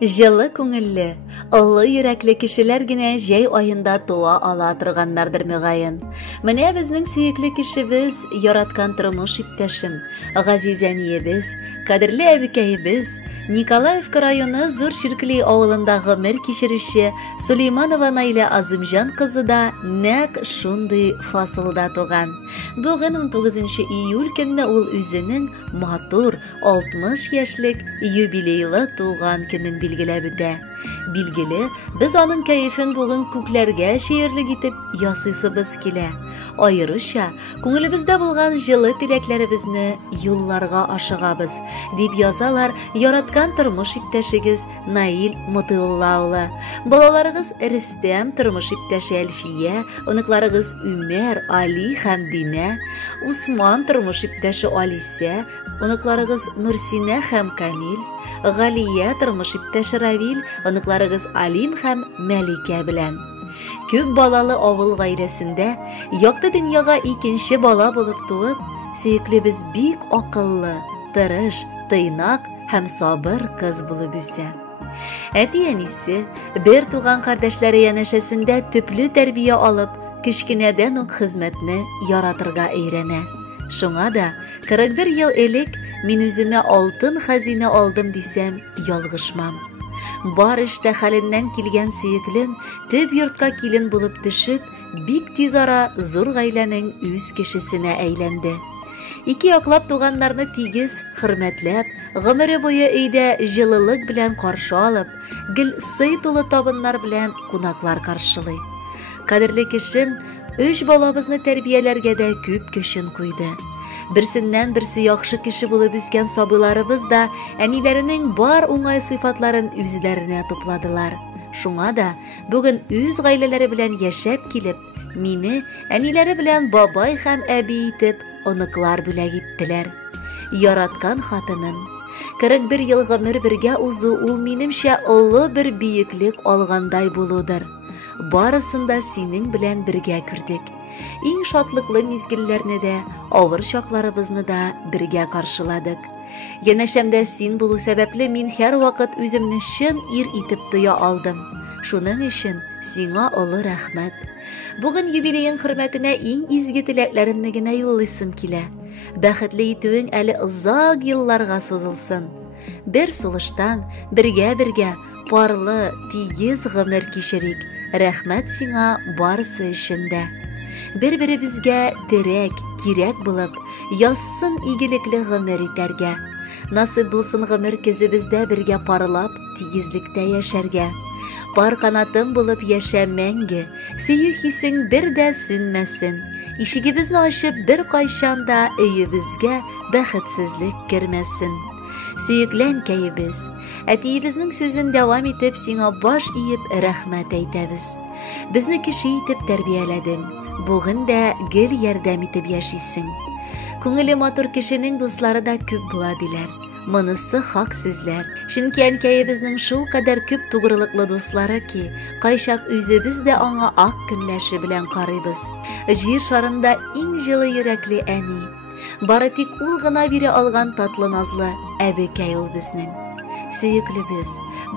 Жылы күңелле, ылы йөрәкле кешеләр генә җәй аенда туа ала торганнардыр мөгаен. Менә безнең сөекле кешебез, яраткан тормыш иптәшем, газиз әниебез, кадерле әбекәебез, Николаевка районы Зур Ширкли авылында гомер кичерүче Сулейманова Наилә Азымҗан кызы да нәкъ шундый фасылда туган. Бүген 19 июль көнне ул үзенең матур 60 яшьлек юбилейлы туган көнен билгеләп үтә. Билгеле, без аның кәефен бүген күкләргә шиерлек итеп ясыйсыбыз килә. Айрыша, күңелебездә булган җылы теләкләребезне юлларга ашыгабыз, дип язалар яраткан тормыш иптәшегез Наил Мутыулла улы. Балаларыгыз Рөстәм, тормыш иптәше Әлфия, оныкларыгыз Үмәр, Али һәм Динә, Усман, тормыш иптәше Алисә, оныкларыгыз Нурсинә һәм Камил, Галия, тормыш иптәше Равил, оныкларыгыз Алим һәм Мәликә белән. Күп балалы авыл гаиләсендә якты дөньяга икенче бала булып туып, сөеклебез бик акыллы, тырыш, тыйнак һәм сабыр кыз булып үсә. Әти-әнисе, бер туган кардәшләре янәшәсендә төпле тәрбия алып, кичкенәдән үк хезмәтне яратырга өйрәнә. Шуңа да 41 ел элек мин үземә алтын хәзинә алдым дисәм, ялгышмам. Бар эштә хәленнән килгән сөеклем төп йортка килен булып төшеп, бик тиз ара зур гаиләнең үз кешесенә әйләнде. Ике яклап туганнарны тигез, хөрмәтләп, гомере буе өйдә җылылык белән каршы алып, гел сый тулы табыннар белән кунаклар каршылый. Кадерле кешем, 3 балабызны тәрбияләргә дә күп көчен куйды. Берсеннән берсе яхшы кеше булып үскән сабыйларыбыз да әниләренең бар уңай сыйфатларын үзләренә тупладылар. Шуңа да бүген үз гаиләләре белән яшәп килеп, мине әниләре белән бабай һәм әби итеп оныклар бүләк иттеләр. Яраткан хатыным, 41 ел гомер бергә узу ул минемчә олы бер биеклек алгандай булудыр. Барысын да синең белән бергә күрдек. Иң шатлыклы мизгелләрне дә, авыр чакларыбызны да бергә каршыладык. Янәшәмдә син булу сәбәпле мин һәр вакыт үземне чын ир итеп тоя алдым. Шуның өчен сиңа олы рәхмәт. Бүген юбилеең хөрмәтенә иң изге теләкләремне генә юллыйсым килә. Бәхетле итүең әле озак елларга сузылсын. Бер сулыштан бергә парлы, тигез гомер кичерик. Рәхмәт сиңа барысы өчен дә. Бер-беребезгә терәк, кирәк булып, язсын игелекле гомер итәргә. Насыйп булсын гомер көзебездә бергә парлап, тигезлектә яшәргә. Пар канатым булып яшә мәңге, сөю хисең бер дә сүнмәсен. Ишегебезне ачып бер кайчан да өебезгә бәхетсезлек кермәсен. Сөекләнкәебез, әтиебезнең сүзен дәвам итеп сиңа баш иеп рәхмәт әйтәбез. Безне кеше итеп тәрбияләдең. Бүген дә гел ярдәм итеп яшисең. Күңеле матур кешенең дуслары да күп була диләр. Монысы хак сүзләр. Чөнки әнкәебезнең шул кадәр күп тугрылыклы дуслары ки, кайчак үзебез дә аңа ак көнләше белән карыйбыз. Җир шарында иң җылы йөрәкле әни. Бары тик ул гына бире алган татлы назлы әбекәй ул безнең. Сөеклебез,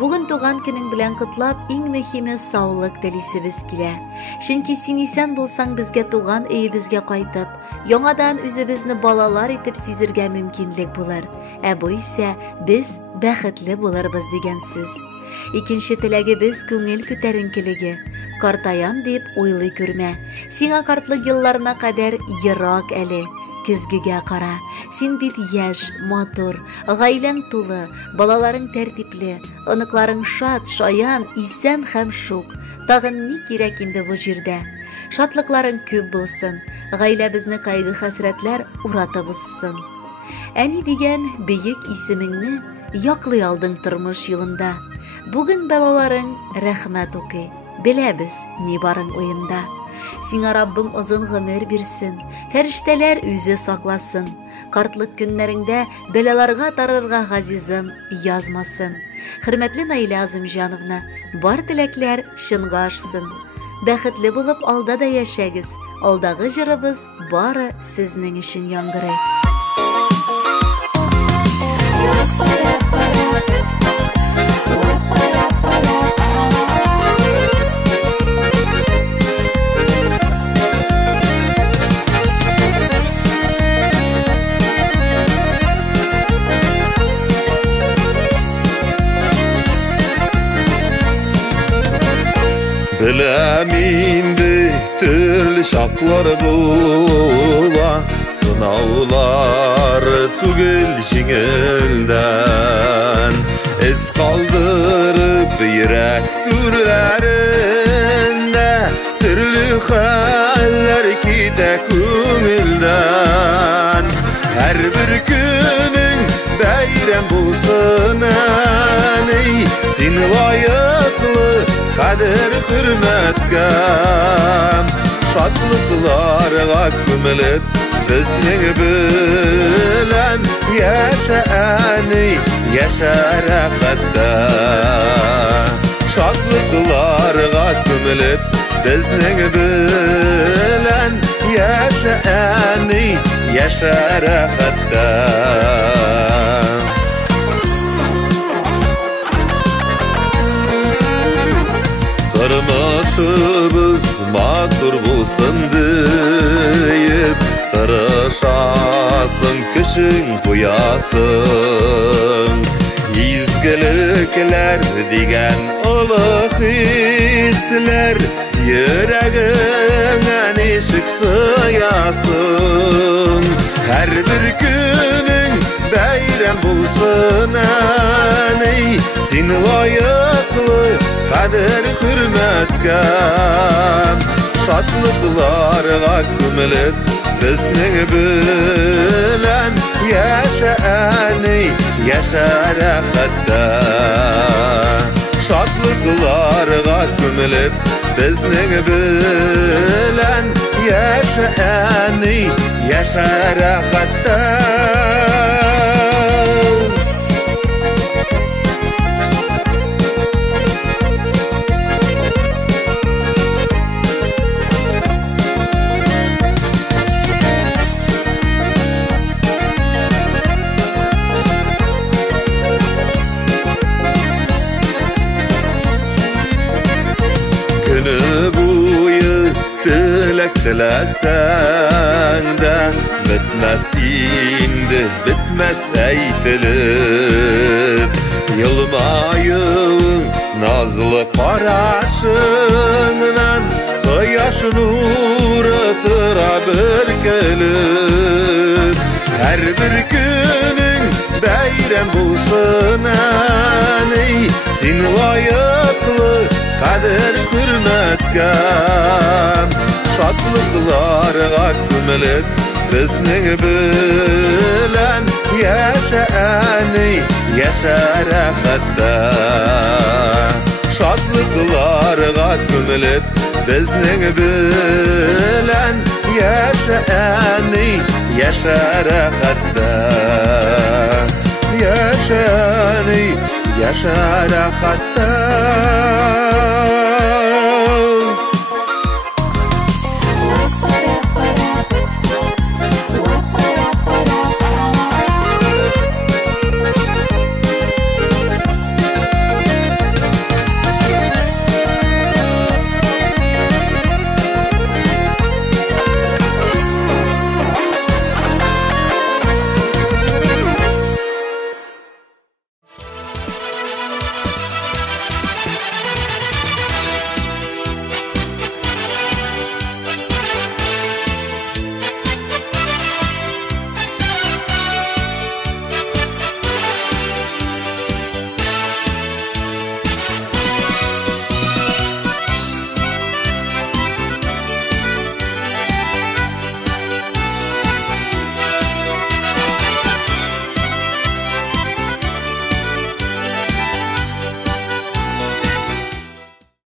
бүген туган көнең белән котлап, иң мөһиме саулык телисебез килә. Чөнки син исән булсаң безгә туган өебезгә кайтып, яңадан үзебезне балалар итеп сизергә мөмкинлек булыр. Бу исә без бәхетле булырбыз дигән сүз. Икенче теләгебез күңел күтәренкелеге. Картаям дип уйлый күрмә. Сиңа картлык елларына кадәр ерак әле. Көзгегә кара, син бит яшь, матур, гаиләң тулы, балаларың тәртипле, оныкларың шат, шаян, исән һәм шук. Тагын ни кирәк инде бу җирдә? Шатлыкларың күп булсын, гаиләбезне кайгы хәсрәтләр уратып узсын. Әни дигән бөек исемеңне яклый алдың тормыш юлында. Бүген балаларың рәхмәт укый, беләбез ни барың уенда. Сиңа Раббым озын гомер бирсен, фәрештәләр үзе сакласын. Картлык көннәреңдә бәлаларга тарырга газизым язмасын. Хөрмәтле Наилә Азымҗановна, бар теләкләр чынга ашсын. Бәхетле булып алда да яшәгез. Алдагы җырыбыз бары сезнең өчен яңгырый. What Bilemindi türlü şaklar bula, sınavlar tugil şingilden. Ez kaldırıp yürek türlerinde, türlü haller kide köngülden. Her bir günün bayram bulsun ey, sin layıklı kader hürmetke. Şadlıklarga kömülüp bizning bilen yaşa ani, yaşa rahatda. Şadlıklarga kömülüp bizning bilen yaşa ani, yaşa rahatda. Turmuşumuz matur bulsun deyip, tırışasın kışın kuyasın. İzgilikler digen ılık hisler, yüreğine nişik sıyasın. Her bir günün bayram bulsun ey, sin layıklı kader hürmetke. Şadlıklarga kömülüp bizning bilen yaşa ani, yaşa rahatda. Şadlıklarga kömülüp bizning bilen yaşa ani, yaşa rahatda. Günü boyu tilek tilesen de, bitmez indi, bitmez eytilip. Yılmayın nazlı paraşından, kıyaş nuru tıra bürkülüp. Her bir günün bayram bulsun ey, sin layıklı kader hürmetke. Şadlıklarga kömülüp bizning bilen yaşa ani, yaşa rahatda. Şadlıklarga kömülüp bizning bilen yaşa ani, yaşa rahatda. Yaşa ani, yaşa rahatda.